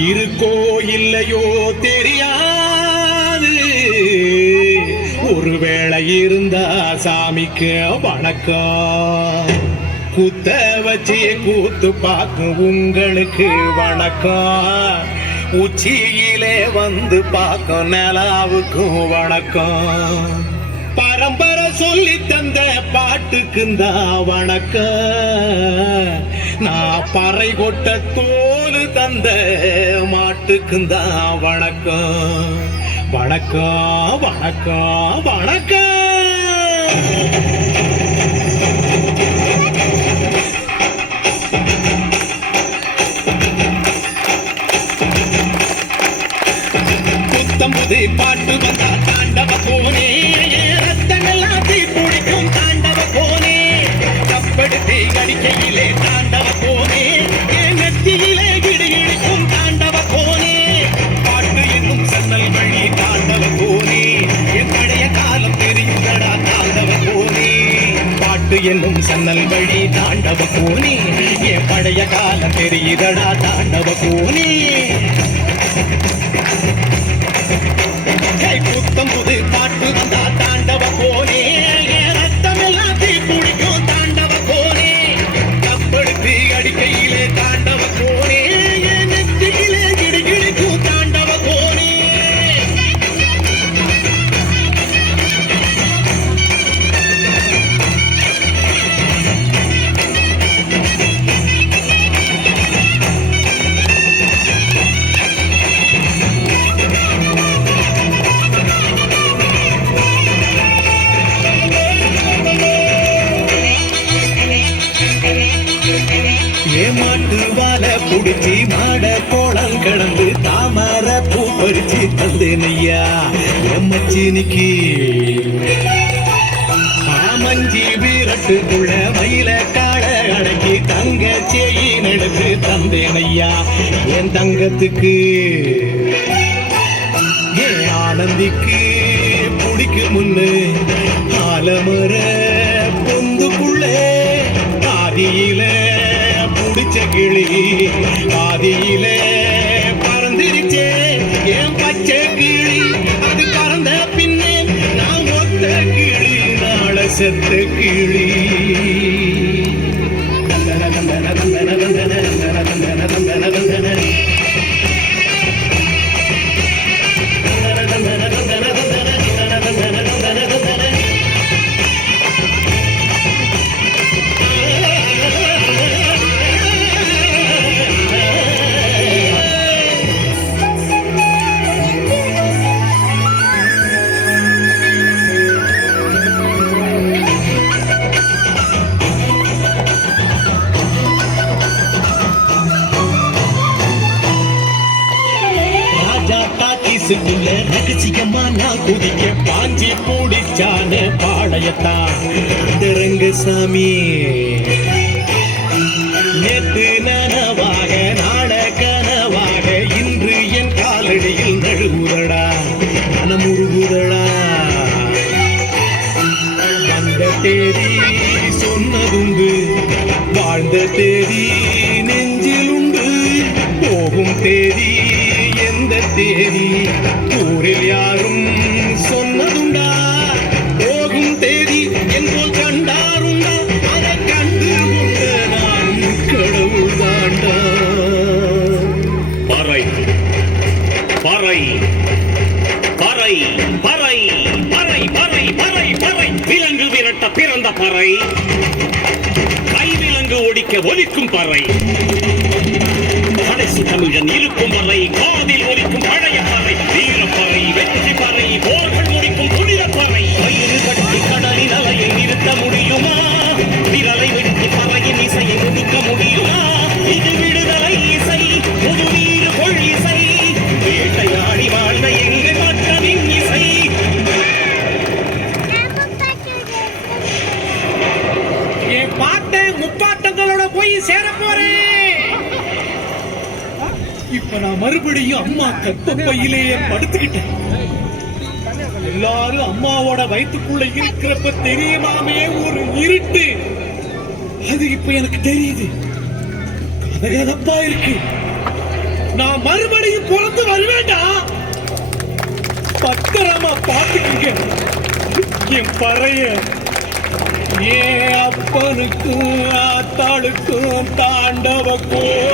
இருக்கோ இல்லையோ தெரியாது, ஒருவேளை இருந்தா சாமிக்கு வணக்கம். குத்த வச்சு கூத்து பார்க்கும் உங்களுக்கு வணக்கம். உச்சியிலே வந்து பார்க்கும் நிலாவுக்கும் வணக்கம். பரம்பரை சொல்லி தந்த பாட்டுக்குந்தா வணக்கம். நான் பறை கொட்ட தோல் தந்த மாட்டுக்குந்தா வணக்கம். வணக்கம் வணக்கம் வணக்கம். புத்தம்புது பாட்டு வந்தா தாண்டவ போனே, ரத்தங்கள்லாம் தீ பிடிக்கும் தாண்டவ போனே. கப்படுத்தி அடிக்கையிலே தாண்டவ போனே, என் நெத்தியிலே கிடுகிடுக்கும் தாண்டவ போனே. பாட்டு என்னும் சன்னல் வழி தாண்டவ போனே, என் பழைய காலம் தெரியுதடா தாண்டவ போனே. பாட்டு என்னும் சன்னல் வழி தாண்டவ போனே, என் பழைய காலம் தெரியுதடா தாண்டவ போனே. புத்தம் புது பாட்டு வந்தா தாண்டவ போனே, ரத்தம் எல்லாம் தீ பிடிக்கும் தாண்டவ போனே. கப்படுத்தி அடிக்கையிலே தாண்டவ போனே, நெத்தியிலே கிடுகிடுக்கும் தாண்டவ போனே. ஏமாட்டு வாழ புடிச்சி மாட கோளம் கடந்து தாமர பூ பறிச்சு தந்தேனையா எம்மச்சினிக்கு. மஞ்சி வீரட்டுக்குள்ள மயில காட அடக்கி தங்க செயின் எடுத்து தந்தேனையா என் தங்கத்துக்கு. ஏன் ஆனந்திக்கு புடிக்கு முன்னு ஆலமர பொந்துக்குள்ள ஆதியில புடிச்ச கிளி ஆதியில பறந்துருச்சே என் பச்சை கிளி. அது பறந்த பின்னே நான் ஒத்த கிளி நாள செத்த கிளி. தந்தன தந்தன தந்தன தந்தன தந்தன தந்தன தந்தன தந்தன ரகசியமா நான் குதிக்க பாஞ்சி பூடிச்சான பாளையத்தான் ரங்கசாமி. நேற்று நனவாக நாட கனவாக இன்று என் காலடியில் நழுவுதடா மனமுருகுதடா. வந்த தேதி சொன்னதுண்டு, வாழ்ந்த தேதி நெஞ்சில் உண்டு. போகும் தேதி எந்த தேதி ஊரில் யாரும் சொன்னதுண்டா. போகும் தேதி என்போல் கண்டாருண்டா, அதை கண்டு கொண்ட நான் கடவுள் தாண்டா. பறை பறை பறை பறை பறை பறை பறை பறை. விலங்கு விரட்ட பிறந்த பறை, கைவிலங்கு ஒடிக்க ஒலிக்கும் பறை. கடைசி தமிழன் இருக்கும் வரை காதில் ஒலிக்கும் பழைய பறை. வீரப்பறை வெற்றி பறை, போர்கள் முடிக்கும் புனித பறை. வயிறு கட்டி கடலின் அலையை நிறுத்த முடியுமா? விரலை வெட்டி பறையின் இசையை ஒதுக்க முடியுமா? இது விடுதலை இசை, புது வீறு கொள் இசை. வேட்டையாடி வாழ்ந்த எங்கள் மக்களின் இசை. என் பாட்டை முப்பாட்டங்களோட போய் சேர போறேன். இப்ப நான் மறுபடியும் அம்மா கற்பப்பையிலேயே படுத்துக்கிட்டேன். எல்லாரும் அம்மாவோட வயிற்றுக்குள்ள இருக்கிறப்ப தெரியுமாமே ஒரு இருட்டு, அது இப்ப எனக்கு தெரியுது. கதகதப்பா இருக்கு. நான் நான் மறுபடியும் பிறந்து வருவேண்டா. பத்திரமா பாத்துக்குங்க என் பறைய. என் அப்பனுக்கும் ஆத்தாளுக்கும் தாண்டவ கோனே.